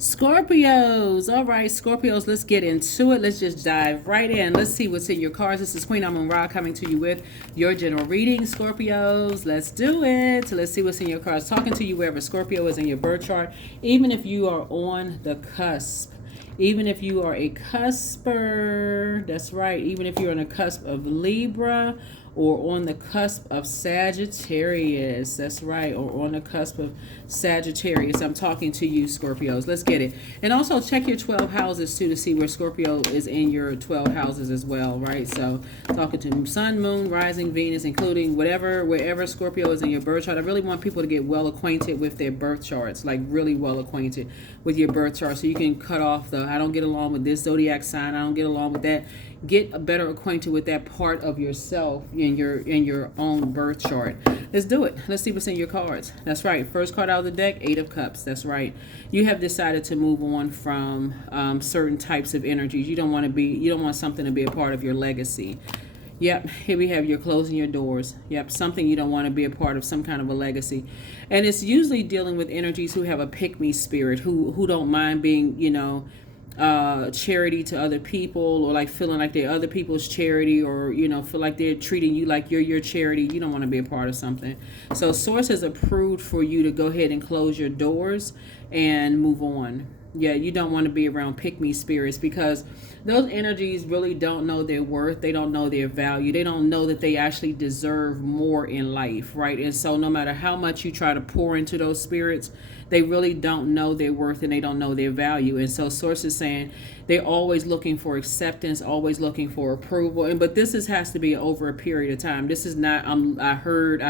Scorpios. All right, Scorpios, let's get into it. Let's just dive right in. Let's see what's in your cards. This is Queen Amun Ra coming to you with your general reading, Scorpios. Let's do it. So let's see what's in your cards. Talking to you wherever Scorpio is in your birth chart, even if you are on the cusp. Even if you are a cusper, that's right. Even if you're on the cusp of Libra or on the cusp of Sagittarius, that's right, or on the cusp of Sagittarius. I'm talking to you, Scorpios. Let's get it. And also check your 12 houses too to see where Scorpio is in your 12 houses as well, right? So talking to Sun, Moon, Rising, Venus, including wherever Scorpio is in your birth chart. I really want people to get well acquainted with their birth charts, like really well acquainted with your birth chart, so you can cut off the I don't get along with this zodiac sign, I don't get along with that. Get better acquainted with that part of yourself in your own birth chart. Let's do it. Let's see what's in your cards. That's right. First card out of the deck, Eight of Cups. That's right. You have decided to move on from certain types of energies. You don't want something to be a part of your legacy. Yep, here we have you're closing your doors. Yep, something you don't want to be a part of, some kind of a legacy. And it's usually dealing with energies who have a pick-me spirit, who don't mind being, charity to other people, or like feeling like they're other people's charity, or feel like they're treating you like you're your charity. You don't want to be a part of something. So source has approved for you to go ahead and close your doors and move on. Yeah, you don't want to be around pick-me spirits, because those energies really don't know their worth. They don't know their value. They don't know that they actually deserve more in life, right? And so no matter how much you try to pour into those spirits, they really don't know their worth and they don't know their value. And so source is saying they're always looking for acceptance, always looking for approval. But this has to be over a period of time. This is not I heard.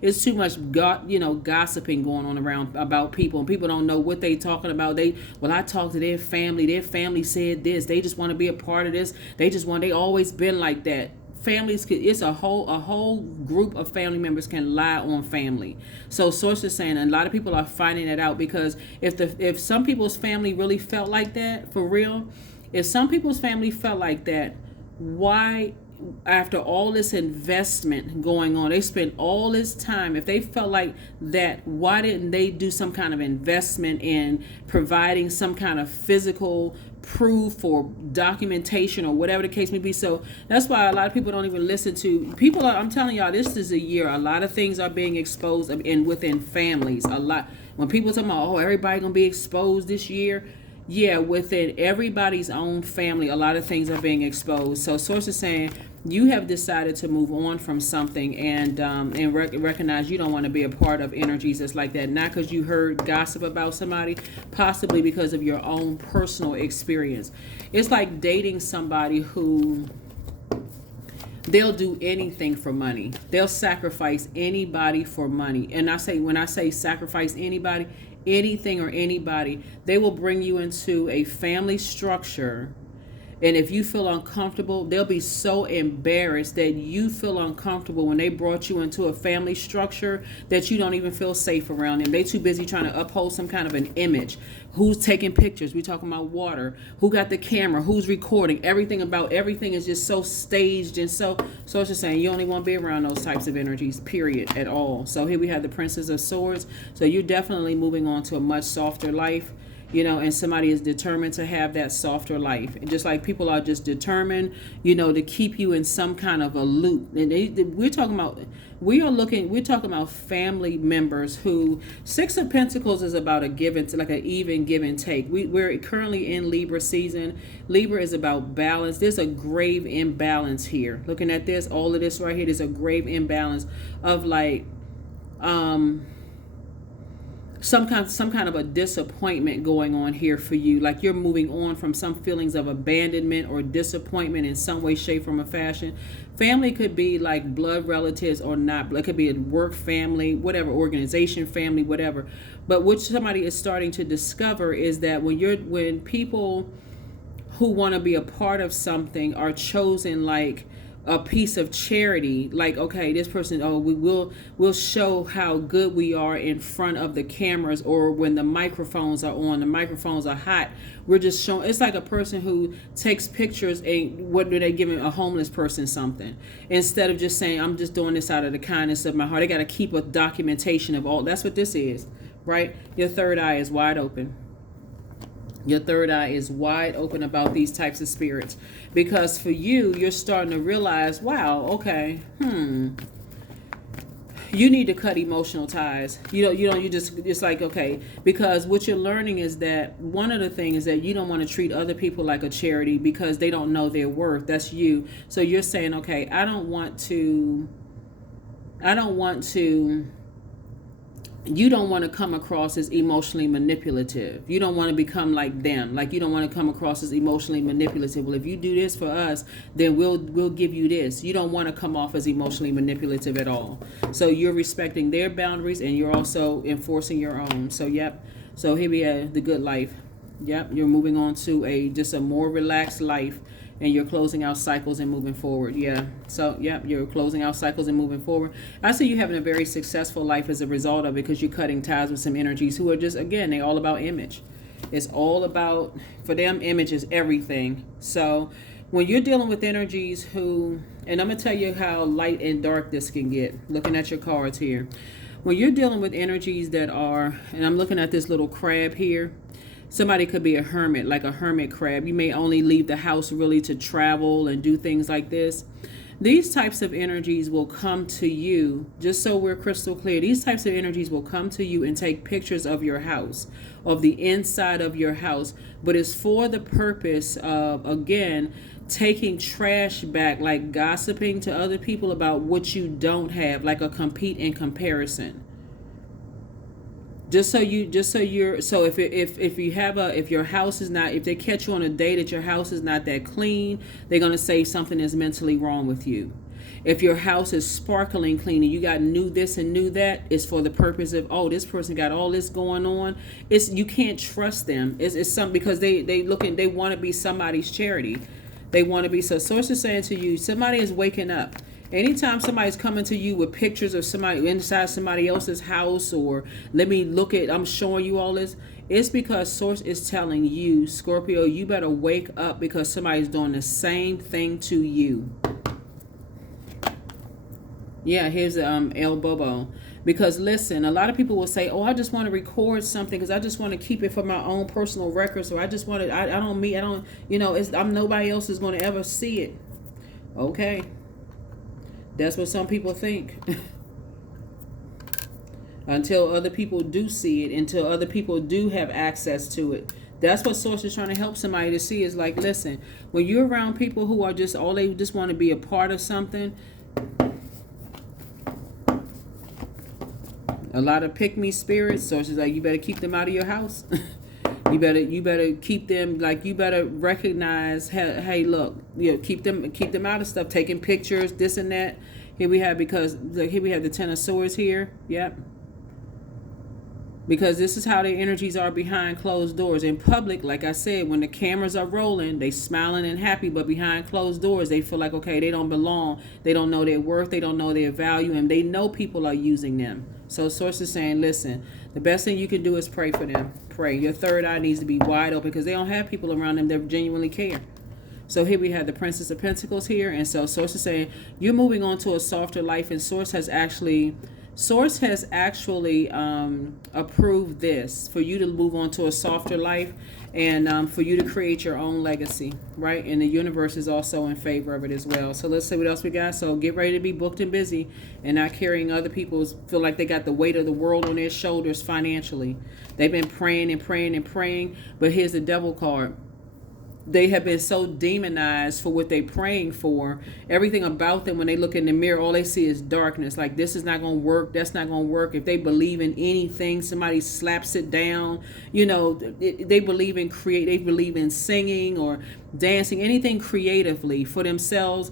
It's too much gossiping going on around about people, and people don't know what they talking about. I talked to their family. Their family said this. They just want to be a part of this. They always been like that. Families it's a whole group of family members can lie on family. So source is saying, and a lot of people are finding it out, because if some people's family really felt like that for real, if some people's family felt like that, why, after all this investment going on, they spent all this time, if they felt like that, why didn't they do some kind of investment in providing some kind of physical proof or documentation or whatever the case may be? So that's why a lot of people don't even listen to people. I'm telling y'all, this is a year a lot of things are being exposed within families. A lot, when people talk about, everybody gonna be exposed this year, yeah, within everybody's own family, a lot of things are being exposed. So source is saying you have decided to move on from something, and recognize you don't want to be a part of energies that's like that. Not because you heard gossip about somebody, possibly because of your own personal experience. It's like dating somebody who they'll do anything for money. They'll sacrifice anybody for money. And when I say sacrifice anybody, anything or anybody, they will bring you into a family structure. And if you feel uncomfortable, they'll be so embarrassed that you feel uncomfortable when they brought you into a family structure that you don't even feel safe around them. They too busy trying to uphold some kind of an image. Who's taking pictures? We talking about water. Who got the camera? Who's recording? Everything is just so staged, and so it's just saying you only want to be around those types of energies, period, at all. So here we have the Princess of Swords. So you're definitely moving on to a much softer life. And somebody is determined to have that softer life. And just like people are just determined, to keep you in some kind of a loop. And we're talking about family members who, Six of Pentacles is about an even give and take. We're currently in Libra season. Libra is about balance. There's a grave imbalance here. Looking at this, all of this right here, there's a grave imbalance of some kind of a disappointment going on here for you. Like you're moving on from some feelings of abandonment or disappointment in some way, shape, form, or fashion. Family could be like blood relatives or not. It could be a work family, whatever, organization family, whatever. But what somebody is starting to discover is that when people who want to be a part of something are chosen like a piece of charity, like, okay, this person, we'll show how good we are in front of the cameras, or when the microphones are on, the microphones are hot, we're just showing. It's like a person who takes pictures, and what do they giving a homeless person something, instead of just saying, I'm just doing this out of the kindness of my heart. They got to keep a documentation of all. That's what this is, right? Your third eye is wide open. Your third eye is wide open about these types of spirits, because for you, you're starting to realize, wow, okay, you need to cut emotional ties. You just, it's like, okay, because what you're learning is that one of the things is that you don't want to treat other people like a charity because they don't know their worth. That's you. So you're saying, okay, I don't want to, you don't want to come across as emotionally manipulative. You don't want to become like them. Like, you don't want to come across as emotionally manipulative. Well, if you do this for us, then we'll give you this. You don't want to come off as emotionally manipulative at all. So you're respecting their boundaries, and you're also enforcing your own. So yep. So here we have the good life. Yep. You're moving on to just a more relaxed life. And you're closing out cycles and moving forward. Yeah. So, yeah, you're closing out cycles and moving forward. I see you having a very successful life as a result of it, because you're cutting ties with some energies who are just, again, they're all about image. It's all about, for them, image is everything. So when you're dealing with energies who, and I'm going to tell you how light and dark this can get, looking at your cards here. When you're dealing with energies that are, and I'm looking at this little crab here, somebody could be a hermit, like a hermit crab. You may only leave the house really to travel and do things like this. These types of energies will come to you, just so we're crystal clear, these types of energies will come to you and take pictures of your house, of the inside of your house. But it's for the purpose of, again, taking trash back, like gossiping to other people about what you don't have, like a compete and comparison. So if your house is not, if they catch you on a day that your house is not that clean, they're going to say something is mentally wrong with you. If your house is sparkling clean and you got new this and new that, it's for the purpose of, oh, this person got all this going on. You can't trust them. It's something, because they want to be somebody's charity. They want to be. So source is saying to you, somebody is waking up. Anytime somebody's coming to you with pictures of somebody inside somebody else's house, or I'm showing you all this, it's because source is telling you, Scorpio, you better wake up, because somebody's doing the same thing to you. Yeah, here's El Bobo. Because listen, a lot of people will say, oh, I just want to record something because I just want to keep it for my own personal records, or I just want to, nobody else is going to ever see it. Okay. That's what some people think. Until other people do see it, until other people do have access to it. That's what source is trying to help somebody to see, is like, listen, when you're around people who are just, all they just want to be a part of something, a lot of pick-me spirits, source is like, you better keep them out of your house. You better keep them, like, you better recognize, hey, look, keep them out of stuff, taking pictures, this and that. Here we have the Ten of Swords here. Yep. Because this is how their energies are behind closed doors. In public, like I said, when the cameras are rolling, they smiling and happy, but behind closed doors, they feel like, okay, they don't belong. They don't know their worth. They don't know their value, and they know people are using them. So source is saying, listen, the best thing you can do is pray for them. Pray. Your third eye needs to be wide open, because they don't have people around them that genuinely care. So here we have the Princess of Pentacles here. And so source is saying, you're moving on to a softer life, and source has actually approved this for you to move on to a softer life, and for you to create your own legacy, right? And the universe is also in favor of it as well. So let's see what else we got. So get ready to be booked and busy, and not carrying other people's, feel like they got the weight of the world on their shoulders financially. They've been praying and praying and praying, but here's the Devil card. They have been so demonized for what they're praying for. Everything about them, when they look in the mirror, all they see is darkness. Like, this is not going to work. That's not going to work. If they believe in anything, somebody slaps it down. They believe in they believe in singing or dancing, anything creatively for themselves.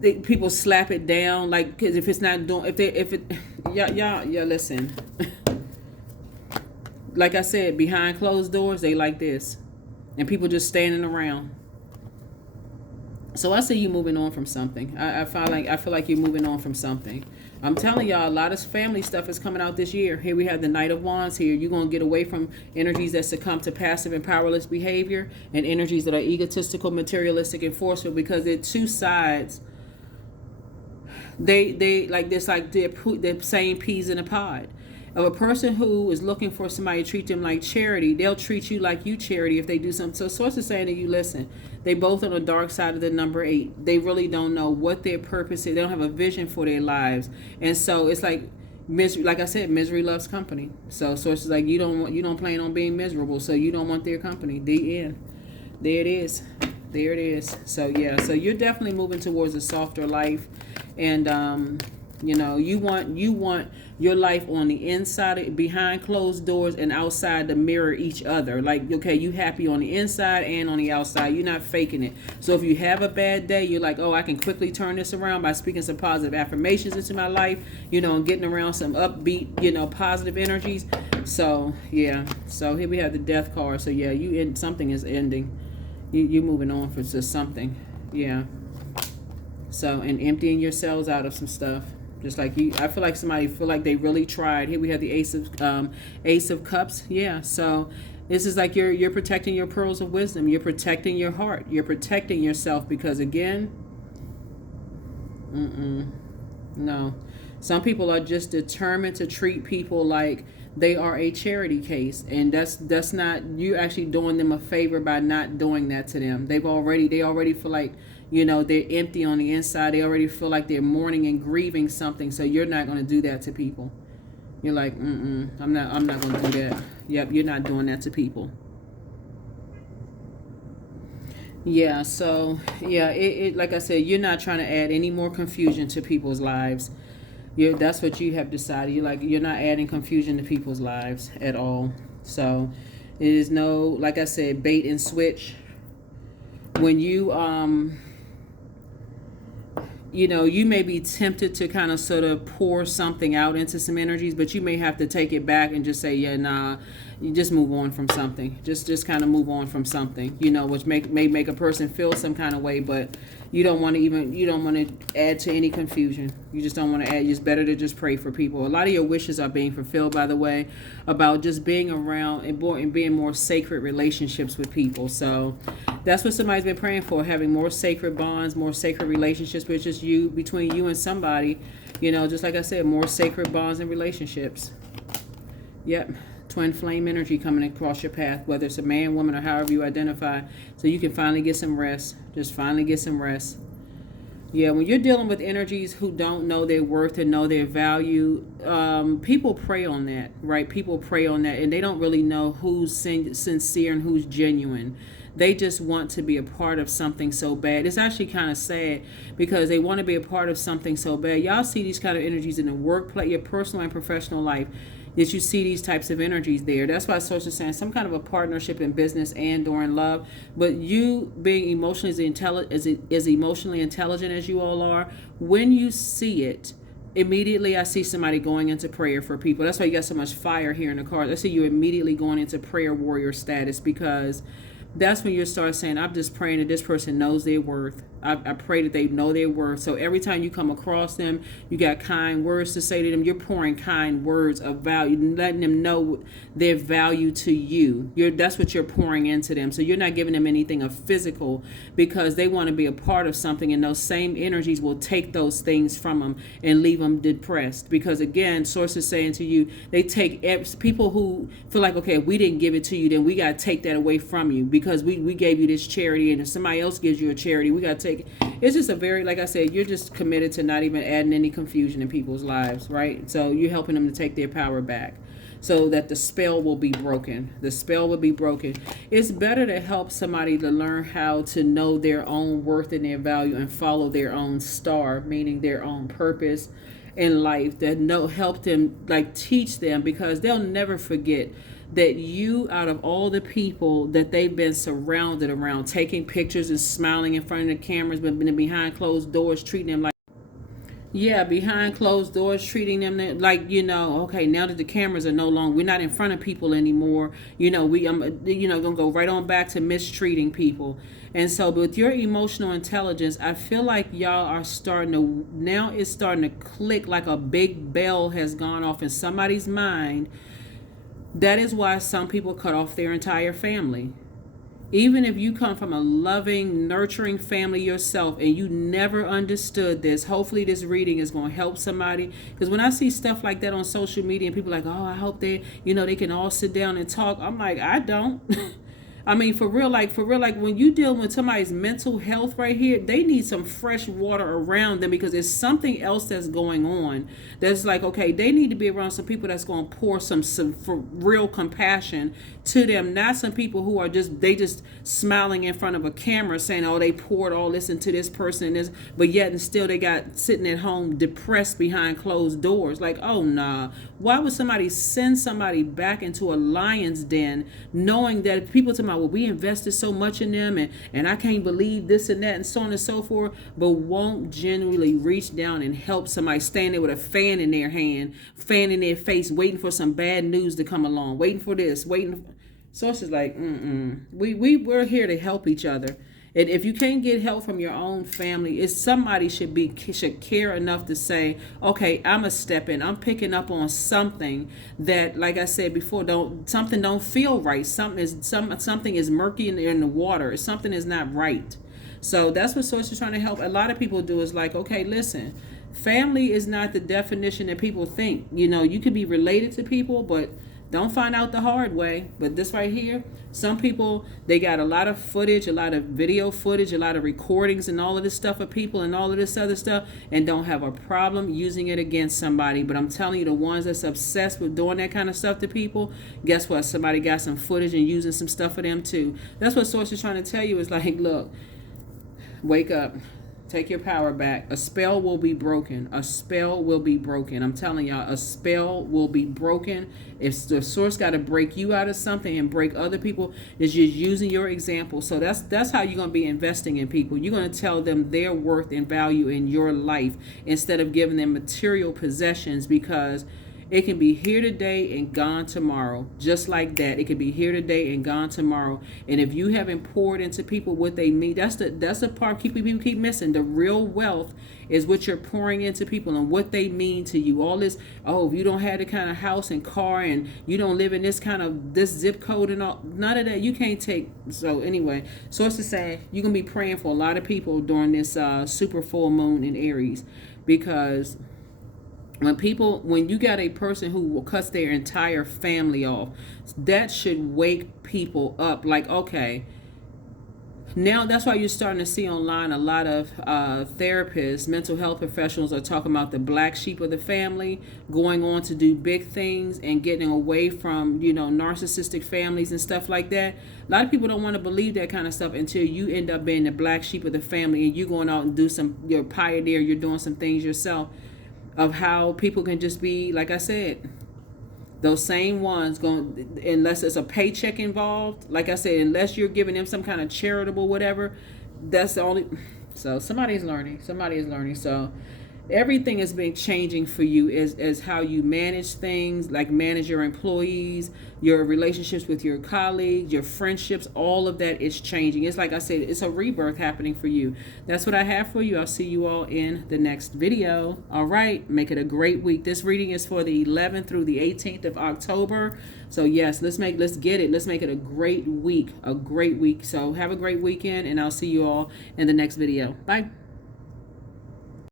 People slap it down. Like, because if it's not doing, listen. Like I said, behind closed doors, they like this. And people just standing around. So I see you moving on from something. I feel like you're moving on from something. I'm telling y'all, a lot of family stuff is coming out this year. Here we have the Knight of Wands here. You're going to get away from energies that succumb to passive and powerless behavior, and energies that are egotistical, materialistic, and forceful, because they're two sides. They like this, like they're saying peas in a pod. of a person who is looking for somebody to treat them like charity. They'll treat you like you charity if they do something. So source is saying to you, listen, they both on the dark side of the number 8. They really don't know what their purpose is. They don't have a vision for their lives. And so it's like misery, like I said, misery loves company. So source is like, you don't plan on being miserable, so you don't want their company. The end. There it is. There it is. So yeah, so you're definitely moving towards a softer life. And you know, you want your life on the inside, behind closed doors, and outside to mirror each other. Like, okay, you happy on the inside and on the outside. You're not faking it. So if you have a bad day, you're like, oh, I can quickly turn this around by speaking some positive affirmations into my life, you know, and getting around some upbeat, you know, positive energies. So yeah, so here we have the death card. So yeah, something is ending. You're moving on for just something. Yeah. So, and emptying yourselves out of some stuff. Just like you, I feel like somebody feel like they really tried. Here we have the Ace of Cups. Yeah. So this is like you're protecting your pearls of wisdom. You're protecting your heart. You're protecting yourself because again, no. Some people are just determined to treat people like they are a charity case, and that's not, you're actually doing them a favor by not doing that to them. They already feel like, you know, they're empty on the inside. They already feel like they're mourning and grieving something. So you're not going to do that to people. You're like, I'm not going to do that. Yep, you're not doing that to people. Yeah, so yeah, it like I said, you're not trying to add any more confusion to people's lives. That's what you have decided. You're not adding confusion to people's lives at all. So it is no, like I said, bait and switch. When you know, you may be tempted to kind of sort of pour something out into some energies, but you may have to take it back and just say, yeah, nah, you just move on from something. Just kind of move on from something, you know, which may make a person feel some kind of way, but you don't want to add to any confusion. You just don't want to add. It's better to just pray for people. A lot of your wishes are being fulfilled, by the way, about just being around and being more sacred relationships with people. So that's what somebody's been praying for, having more sacred bonds, more sacred relationships with just between you and somebody, you know, just like I said, more sacred bonds and relationships. Yep. Twin flame energy coming across your path, whether it's a man, woman, or however you identify, so you can finally get some rest. Just finally get some rest. Yeah, when you're dealing with energies who don't know their worth and know their value, people prey on that, right? People prey on that, and they don't really know who's sincere and who's genuine. They just want to be a part of something so bad. It's actually kind of sad because they want to be a part of something so bad. Y'all see these kind of energies in the workplace, your personal and professional life. That you see these types of energies there. That's why Source is saying some kind of a partnership in business and or in love. But you being emotionally as emotionally intelligent as you all are, when you see it, immediately I see somebody going into prayer for people. That's why you got so much fire here in the cards. I see you immediately going into prayer warrior status, because that's when you start saying, I'm just praying that this person knows their worth. I pray that they know their worth. So every time you come across them, you got kind words to say to them. You're pouring kind words of value, letting them know their value to you. That's what you're pouring into them. So you're not giving them anything of physical, because they want to be a part of something, and those same energies will take those things from them and leave them depressed. Because again, Source is saying to you, they take people who feel like, okay, if we didn't give it to you, then we got to take that away from you, because we gave you this charity, and if somebody else gives you a charity, we got to take it. It's just a very, like I said, you're just committed to not even adding any confusion in people's lives, right? So you're helping them to take their power back so that the spell will be broken. The spell will be broken. It's better to help somebody to learn how to know their own worth and their value and follow their own star, meaning their own purpose in life, that help them, like teach them, because they'll never forget that you, out of all the people that they've been surrounded around, taking pictures and smiling in front of the cameras, but behind closed doors treating them like, yeah, behind closed doors treating them like, you know, okay, now that the cameras are no longer, we're not in front of people anymore, you know, gonna go right on back to mistreating people. And so with your emotional intelligence, I feel like y'all are now it's starting to click, like a big bell has gone off in somebody's mind. That is why some people cut off their entire family. Even if you come from a loving, nurturing family yourself and you never understood this, hopefully this reading is going to help somebody. Because when I see stuff like that on social media and people are like, oh, I hope they, they can all sit down and talk. I'm like, I don't. I mean, for real, like when you deal with somebody's mental health right here, they need some fresh water around them because there's something else that's going on. That's like, okay, they need to be around some people that's going to pour some for real compassion to them, not some people who are just smiling in front of a camera saying, oh, they poured all this into this person and this, but yet and still they got sitting at home depressed behind closed doors. Like, oh, nah. Why would somebody send somebody back into a lion's den knowing that people talking about, well, we invested so much in them and I can't believe this and that and so on and so forth, but won't genuinely reach down and help somebody stand there with a fan in their hand, fan in their face, waiting for some bad news to come along, waiting for this, So it's just like, we're here to help each other. And if you can't get help from your own family, it's somebody should care enough to say, okay, I'm a step in. I'm picking up on something that, like I said before, something don't feel right. Something is murky in the water. Something is not right. So that's what Source is trying to help. A lot of people do is like, okay, listen, family is not the definition that people think. You could be related to people, but don't find out the hard way. But this right here, some people, they got a lot of footage, a lot of video footage, a lot of recordings and all of this stuff of people and all of this other stuff, and don't have a problem using it against somebody. But I'm telling you, the ones that's obsessed with doing that kind of stuff to people, guess what? Somebody got some footage and using some stuff for them too. That's what Source is trying to tell you is like, look, wake up. Take your power back. A spell will be broken. A spell will be broken. I'm telling y'all, a spell will be broken. If the Source got to break you out of something and break other people, is just using your example. So that's how you're going to be investing in people. You're going to tell them their worth and value in your life instead of giving them material possessions, because it can be here today and gone tomorrow. Just like that. It can be here today and gone tomorrow. And if you haven't poured into people what they need, that's the part people keep missing. The real wealth is what you're pouring into people and what they mean to you. All this, oh, if you don't have the kind of house and car and you don't live in this zip code and all, none of that, you can't take. So anyway, Source is saying you're going to be praying for a lot of people during this super full moon in Aries, because when you got a person who cuts their entire family off, that should wake people up. Like, okay, now that's why you're starting to see online a lot of therapists, mental health professionals are talking about the black sheep of the family going on to do big things and getting away from, narcissistic families and stuff like that. A lot of people don't want to believe that kind of stuff until you end up being the black sheep of the family and you're going out and you're a pioneer, you're doing some things yourself, of how people can just be, like I said, those same ones going, unless there's a paycheck involved, like I said, unless you're giving them some kind of charitable whatever, that's the only. So somebody is learning. So everything has been changing for you as how you manage things, like manage your employees, your relationships with your colleagues, your friendships. All of that is changing. It's like I said, it's a rebirth happening for you. That's what I have for you. I'll see you all in the next video. All right, make it a great week. This reading is for the 11th through the 18th of October. So yes, let's make it a great week. So have a great weekend, and I'll see you all in the next video. Bye.